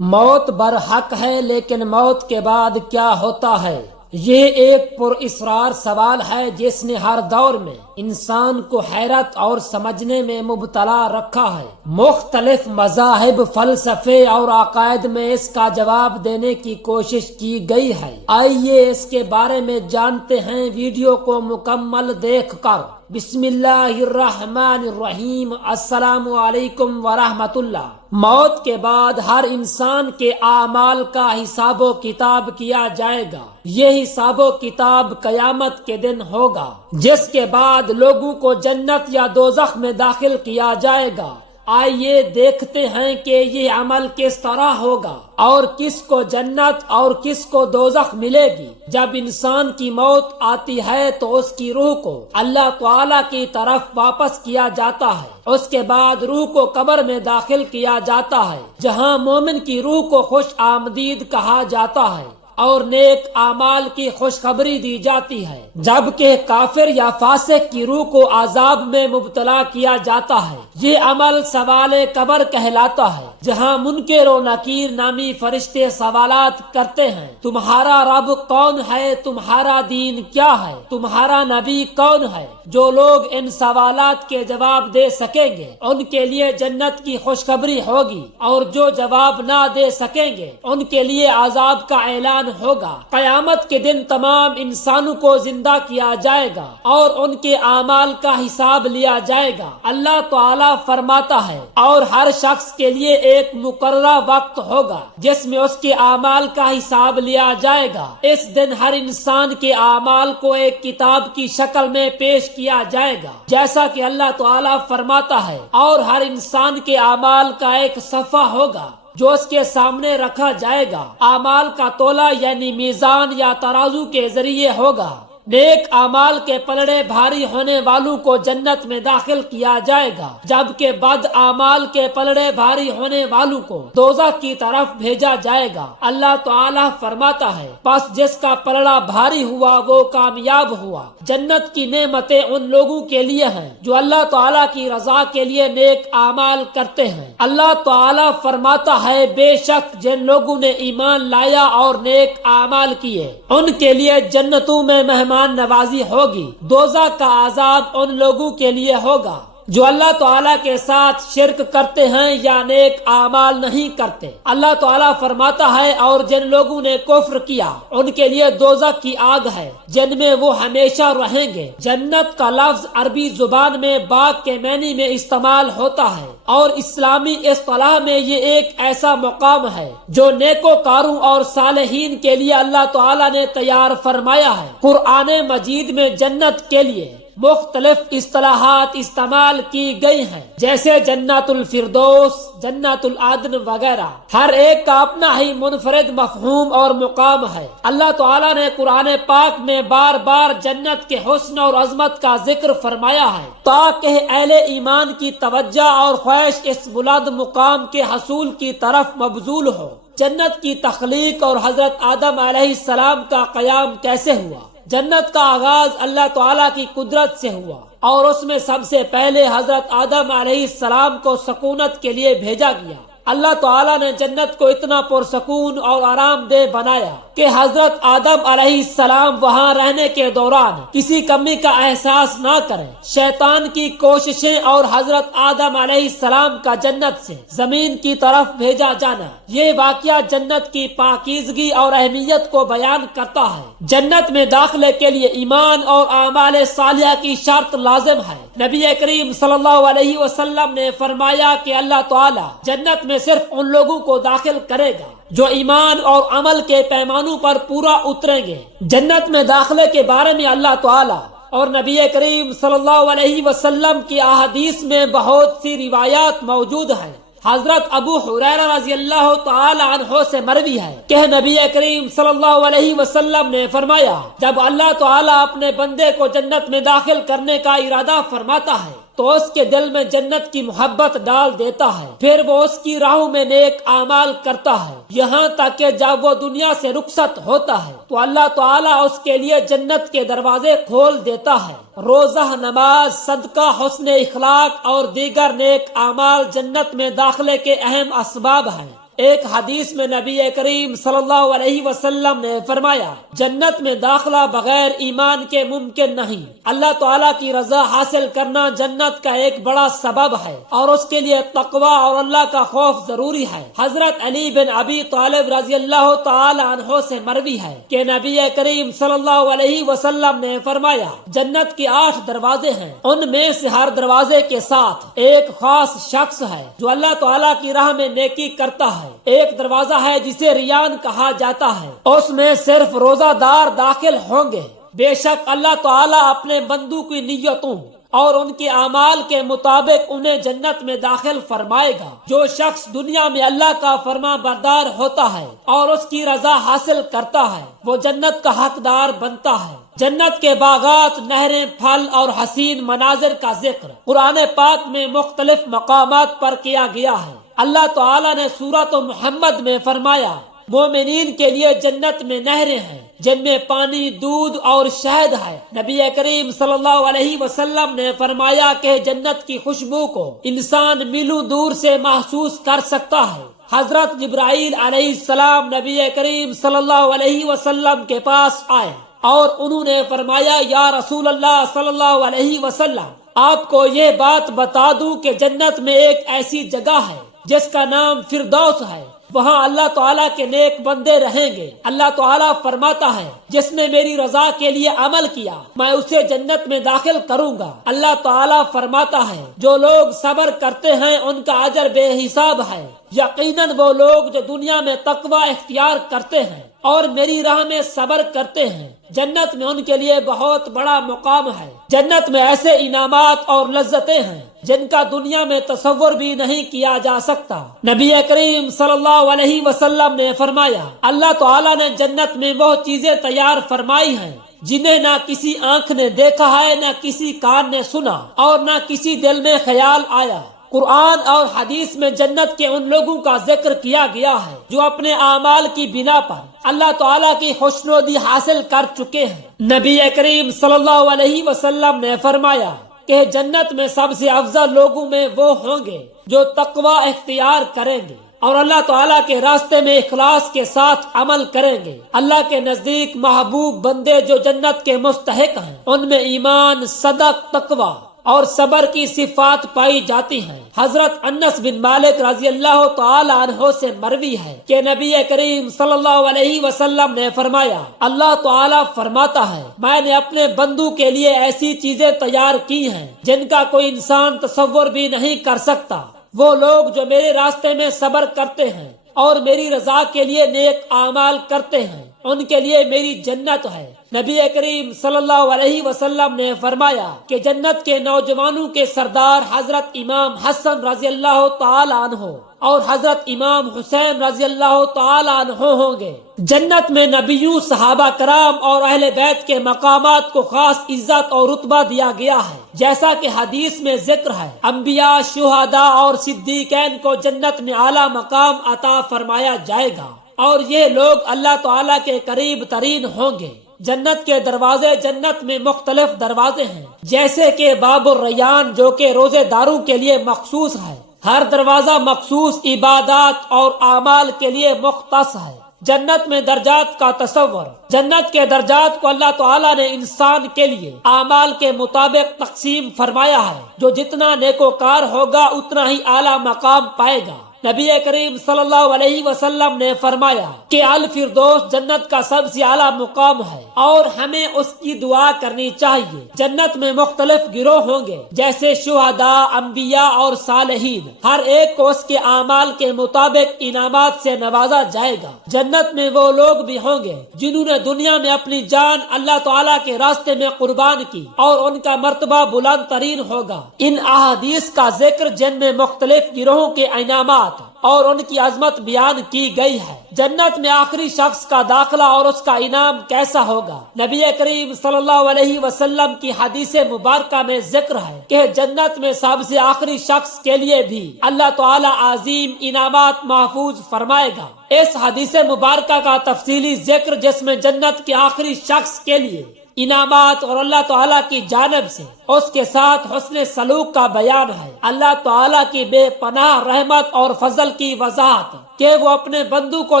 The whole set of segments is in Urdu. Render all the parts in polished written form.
موت برحق ہے، لیکن موت کے بعد کیا ہوتا ہے؟ یہ ایک پر اسرار سوال ہے جس نے ہر دور میں انسان کو حیرت اور سمجھنے میں مبتلا رکھا ہے۔ مختلف مذاہب، فلسفے اور عقائد میں اس کا جواب دینے کی کوشش کی گئی ہے۔ آئیے اس کے بارے میں جانتے ہیں ویڈیو کو مکمل دیکھ کر۔ بسم اللہ الرحمن الرحیم۔ السلام علیکم ورحمۃ اللہ۔ موت کے بعد ہر انسان کے اعمال کا حساب و کتاب کیا جائے گا۔ یہ حساب و کتاب قیامت کے دن ہوگا، جس کے بعد لوگوں کو جنت یا دوزخ میں داخل کیا جائے گا۔ آئیے دیکھتے ہیں کہ یہ عمل کس طرح ہوگا اور کس کو جنت اور کس کو دوزخ ملے گی۔ جب انسان کی موت آتی ہے تو اس کی روح کو اللہ تعالی کی طرف واپس کیا جاتا ہے۔ اس کے بعد روح کو قبر میں داخل کیا جاتا ہے، جہاں مومن کی روح کو خوش آمدید کہا جاتا ہے اور نیک اعمال کی خوشخبری دی جاتی ہے، جبکہ کافر یا فاسق کی روح کو عذاب میں مبتلا کیا جاتا ہے۔ یہ عمل سوال قبر کہلاتا ہے، جہاں منکر و نکیر نامی فرشتے سوالات کرتے ہیں: تمہارا رب کون ہے؟ تمہارا دین کیا ہے؟ تمہارا نبی کون ہے؟ جو لوگ ان سوالات کے جواب دے سکیں گے ان کے لیے جنت کی خوشخبری ہوگی، اور جو جواب نہ دے سکیں گے ان کے لیے عذاب کا اعلان ہوگا۔ قیامت کے دن تمام انسانوں کو زندہ کیا جائے گا اور ان کے اعمال کا حساب لیا جائے گا۔ اللہ تعالی فرماتا ہے، اور ہر شخص کے لیے ایک مقررہ وقت ہوگا جس میں اس کے اعمال کا حساب لیا جائے گا۔ اس دن ہر انسان کے اعمال کو ایک کتاب کی شکل میں پیش کیا جائے گا، جیسا کہ اللہ تعالی فرماتا ہے، اور ہر انسان کے اعمال کا ایک صفحہ ہوگا جو اس کے سامنے رکھا جائے گا۔ اعمال کا تولہ یعنی میزان یا ترازو کے ذریعے ہوگا۔ نیک اعمال کے پلڑے بھاری ہونے والوں کو جنت میں داخل کیا جائے گا، جبکہ بد اعمال کے پلڑے بھاری ہونے والوں کو دوزخ کی طرف بھیجا جائے گا۔ اللہ تعالی فرماتا ہے، پس جس کا پلڑا بھاری ہوا وہ کامیاب ہوا۔ جنت کی نعمتیں ان لوگوں کے لیے ہیں جو اللہ تعالی کی رضا کے لیے نیک اعمال کرتے ہیں۔ اللہ تعالی فرماتا ہے، بے شک جن لوگوں نے ایمان لایا اور نیک اعمال کیے ان کے لیے جنتوں میں مہمان نوازی ہوگی۔ دوزخ کا عذاب ان لوگوں کے لیے ہوگا جو اللہ تعالیٰ کے ساتھ شرک کرتے ہیں یا نیک اعمال نہیں کرتے۔ اللہ تعالیٰ فرماتا ہے، اور جن لوگوں نے کفر کیا ان کے لیے دوزخ کی آگ ہے جن میں وہ ہمیشہ رہیں گے۔ جنت کا لفظ عربی زبان میں باغ کے معنی میں استعمال ہوتا ہے، اور اسلامی اصطلاح میں یہ ایک ایسا مقام ہے جو نیکوکاروں اور صالحین کے لیے اللہ تعالیٰ نے تیار فرمایا ہے۔ قرآن مجید میں جنت کے لیے مختلف اصطلاحات استعمال کی گئی ہیں، جیسے جنت الفردوس، جنت العدن وغیرہ۔ ہر ایک کا اپنا ہی منفرد مفہوم اور مقام ہے۔ اللہ تعالیٰ نے قرآن پاک میں بار بار جنت کے حسن اور عظمت کا ذکر فرمایا ہے تاکہ اہل ایمان کی توجہ اور خواہش اس بلند مقام کے حصول کی طرف مبذول ہو۔ جنت کی تخلیق اور حضرت آدم علیہ السلام کا قیام کیسے ہوا؟ جنت کا آغاز اللہ تعالیٰ کی قدرت سے ہوا، اور اس میں سب سے پہلے حضرت آدم علیہ السلام کو سکونت کے لیے بھیجا گیا۔ اللہ تعالیٰ نے جنت کو اتنا پرسکون اور آرام دہ بنایا کہ حضرت آدم علیہ السلام وہاں رہنے کے دوران کسی کمی کا احساس نہ کریں۔ شیطان کی کوششیں اور حضرت آدم علیہ السلام کا جنت سے زمین کی طرف بھیجا جانا، یہ واقعہ جنت کی پاکیزگی اور اہمیت کو بیان کرتا ہے۔ جنت میں داخلے کے لیے ایمان اور اعمال صالحہ کی شرط لازم ہے۔ نبی کریم صلی اللہ علیہ وسلم نے فرمایا کہ اللہ تعالیٰ جنت میں صرف ان لوگوں کو داخل کرے گا جو ایمان اور عمل کے پیمانوں پر پورا اتریں گے۔ جنت میں داخلے کے بارے میں اللہ تعالیٰ اور نبی کریم صلی اللہ علیہ وسلم کی احادیث میں بہت سی روایات موجود ہیں۔ حضرت ابو ہریرہ رضی اللہ تعالی عنہ سے مروی ہے کہ نبی کریم صلی اللہ علیہ وسلم نے فرمایا، جب اللہ تعالی اپنے بندے کو جنت میں داخل کرنے کا ارادہ فرماتا ہے تو اس کے دل میں جنت کی محبت ڈال دیتا ہے، پھر وہ اس کی راہوں میں نیک اعمال کرتا ہے، یہاں تک کہ جب وہ دنیا سے رخصت ہوتا ہے تو اللہ تعالیٰ اس کے لیے جنت کے دروازے کھول دیتا ہے۔ روزہ، نماز، صدقہ، حسن اخلاق اور دیگر نیک اعمال جنت میں داخلے کے اہم اسباب ہیں۔ ایک حدیث میں نبی کریم صلی اللہ علیہ وسلم نے فرمایا جنت میں داخلہ بغیر ایمان کے ممکن نہیں۔ اللہ تعالیٰ کی رضا حاصل کرنا جنت کا ایک بڑا سبب ہے اور اس کے لیے تقوی اور اللہ کا خوف ضروری ہے۔ حضرت علی بن ابی طالب رضی اللہ تعالی عنہ سے مروی ہے کہ نبی کریم صلی اللہ علیہ وسلم نے فرمایا جنت کے 8 دروازے ہیں، ان میں سے ہر دروازے کے ساتھ ایک خاص شخص ہے جو اللہ تعالیٰ کی راہ میں نیکی کرتا ہے۔ ایک دروازہ ہے جسے ریان کہا جاتا ہے، اس میں صرف روزہ دار داخل ہوں گے۔ بے شک اللہ تعالیٰ اپنے بندوں کی نیتوں اور ان کے اعمال کے مطابق انہیں جنت میں داخل فرمائے گا۔ جو شخص دنیا میں اللہ کا فرما بردار ہوتا ہے اور اس کی رضا حاصل کرتا ہے وہ جنت کا حقدار بنتا ہے۔ جنت کے باغات، نہریں، پھل اور حسین مناظر کا ذکر قرآن پاک میں مختلف مقامات پر کیا گیا ہے۔ اللہ تعالیٰ نے سورۃ محمد میں فرمایا مومنین کے لیے جنت میں نہریں ہیں جن میں پانی، دودھ اور شہد ہے۔ نبی کریم صلی اللہ علیہ وسلم نے فرمایا کہ جنت کی خوشبو کو انسان میلوں دور سے محسوس کر سکتا ہے۔ حضرت جبرائیل علیہ السلام نبی کریم صلی اللہ علیہ وسلم کے پاس آئے اور انہوں نے فرمایا یا رسول اللہ صلی اللہ علیہ وسلم، آپ کو یہ بات بتا دوں کہ جنت میں ایک ایسی جگہ ہے جس کا نام فردوس ہے، وہاں اللہ تعالیٰ کے نیک بندے رہیں گے۔ اللہ تعالیٰ فرماتا ہے جس نے میری رضا کے لیے عمل کیا میں اسے جنت میں داخل کروں گا۔ اللہ تعالیٰ فرماتا ہے جو لوگ صبر کرتے ہیں ان کا اجر بے حساب ہے۔ یقیناً وہ لوگ جو دنیا میں تقوی اختیار کرتے ہیں اور میری راہ میں صبر کرتے ہیں جنت میں ان کے لیے بہت بڑا مقام ہے۔ جنت میں ایسے انعامات اور لذتیں ہیں جن کا دنیا میں تصور بھی نہیں کیا جا سکتا۔ نبی کریم صلی اللہ علیہ وسلم نے فرمایا اللہ تعالیٰ نے جنت میں وہ چیزیں تیار فرمائی ہیں جنہیں نہ کسی آنکھ نے دیکھا ہے، نہ کسی کان نے سنا اور نہ کسی دل میں خیال آیا۔ قرآن اور حدیث میں جنت کے ان لوگوں کا ذکر کیا گیا ہے جو اپنے اعمال کی بنا پر اللہ تعالیٰ کی خوشنودی حاصل کر چکے ہیں۔ نبی کریم صلی اللہ علیہ وسلم نے فرمایا کہ جنت میں سب سے افضل لوگوں میں وہ ہوں گے جو تقوی اختیار کریں گے اور اللہ تعالیٰ کے راستے میں اخلاص کے ساتھ عمل کریں گے۔ اللہ کے نزدیک محبوب بندے جو جنت کے مستحق ہیں ان میں ایمان، صدق، تقوی اور صبر کی صفات پائی جاتی ہیں۔ حضرت انس بن مالک رضی اللہ تعالی عنہ سے مروی ہے کہ نبی کریم صلی اللہ علیہ وسلم نے فرمایا اللہ تعالی فرماتا ہے میں نے اپنے بندوں کے لیے ایسی چیزیں تیار کی ہیں جن کا کوئی انسان تصور بھی نہیں کر سکتا۔ وہ لوگ جو میرے راستے میں صبر کرتے ہیں اور میری رضا کے لیے نیک اعمال کرتے ہیں ان کے لیے میری جنت ہے۔ نبی کریم صلی اللہ علیہ وسلم نے فرمایا کہ جنت کے نوجوانوں کے سردار حضرت امام حسن رضی اللہ تعالی عنہ اور حضرت امام حسین رضی اللہ تعالی عنہ ہوں گے۔ جنت میں نبیوں، صحابہ کرام اور اہل بیت کے مقامات کو خاص عزت اور رتبہ دیا گیا ہے، جیسا کہ حدیث میں ذکر ہے انبیاء، شہداء اور صدیقین کو جنت میں اعلیٰ مقام عطا فرمایا جائے گا اور یہ لوگ اللہ تعالیٰ کے قریب ترین ہوں گے۔ جنت کے دروازے جنت میں مختلف دروازے ہیں جیسے کہ باب الریان جو کہ روزے داروں کے لیے مخصوص ہے۔ ہر دروازہ مخصوص عبادات اور اعمال کے لیے مختص ہے۔ جنت میں درجات کا تصور، جنت کے درجات کو اللہ تعالیٰ نے انسان کے لیے اعمال کے مطابق تقسیم فرمایا ہے۔ جو جتنا نیکوکار ہوگا اتنا ہی اعلیٰ مقام پائے گا۔ نبی کریم صلی اللہ علیہ وسلم نے فرمایا کہ الفردوس جنت کا سب سے اعلیٰ مقام ہے اور ہمیں اس کی دعا کرنی چاہیے۔ جنت میں مختلف گروہ ہوں گے جیسے شہداء، انبیاء اور صالحین، ہر ایک کو اس کے اعمال کے مطابق انعامات سے نوازا جائے گا۔ جنت میں وہ لوگ بھی ہوں گے جنہوں نے دنیا میں اپنی جان اللہ تعالیٰ کے راستے میں قربان کی اور ان کا مرتبہ بلند ترین ہوگا۔ ان احادیث کا ذکر جن میں مختلف گروہوں کے انعامات اور ان کی عظمت بیان کی گئی ہے۔ جنت میں آخری شخص کا داخلہ اور اس کا انعام کیسا ہوگا؟ نبی کریم صلی اللہ علیہ وسلم کی حدیث مبارکہ میں ذکر ہے کہ جنت میں سب سے آخری شخص کے لیے بھی اللہ تعالی عظیم انعامات محفوظ فرمائے گا۔ اس حدیث مبارکہ کا تفصیلی ذکر جس میں جنت کے آخری شخص کے لیے انعامات اور اللہ تعالیٰ کی جانب سے اس کے ساتھ حسن سلوک کا بیان ہے۔ اللہ تعالیٰ کی بے پناہ رحمت اور فضل کی وضاحت کہ وہ اپنے بندوں کو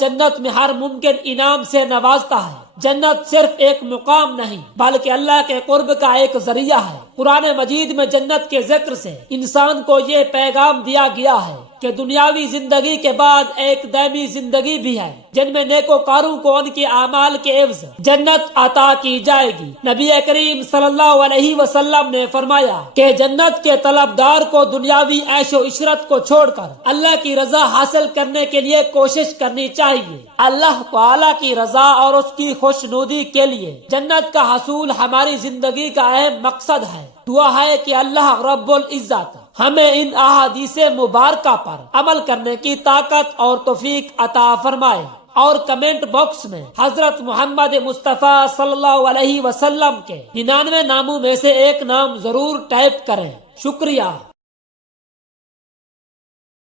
جنت میں ہر ممکن انعام سے نوازتا ہے۔ جنت صرف ایک مقام نہیں بلکہ اللہ کے قرب کا ایک ذریعہ ہے۔ قرآن مجید میں جنت کے ذکر سے انسان کو یہ پیغام دیا گیا ہے کہ دنیاوی زندگی کے بعد ایک دائمی زندگی بھی ہے جن میں نیکوکاروں کو ان کے اعمال کے عوض جنت عطا کی جائے گی۔ نبی کریم صلی اللہ علیہ وسلم نے فرمایا کہ جنت کے طلبدار کو دنیاوی عیش و عشرت کو چھوڑ کر اللہ کی رضا حاصل کرنے کے لیے کوشش کرنی چاہیے۔ اللہ تعالیٰ کی رضا اور اس کی خوشنودی کے لیے جنت کا حصول ہماری زندگی کا اہم مقصد ہے۔ دعا ہے کہ اللہ رب العزت ہمیں ان احادیث مبارکہ پر عمل کرنے کی طاقت اور توفیق عطا فرمائے، اور کمنٹ باکس میں حضرت محمد مصطفیٰ صلی اللہ علیہ وسلم کے 99 ناموں میں سے ایک نام ضرور ٹائپ کریں۔ شکریہ۔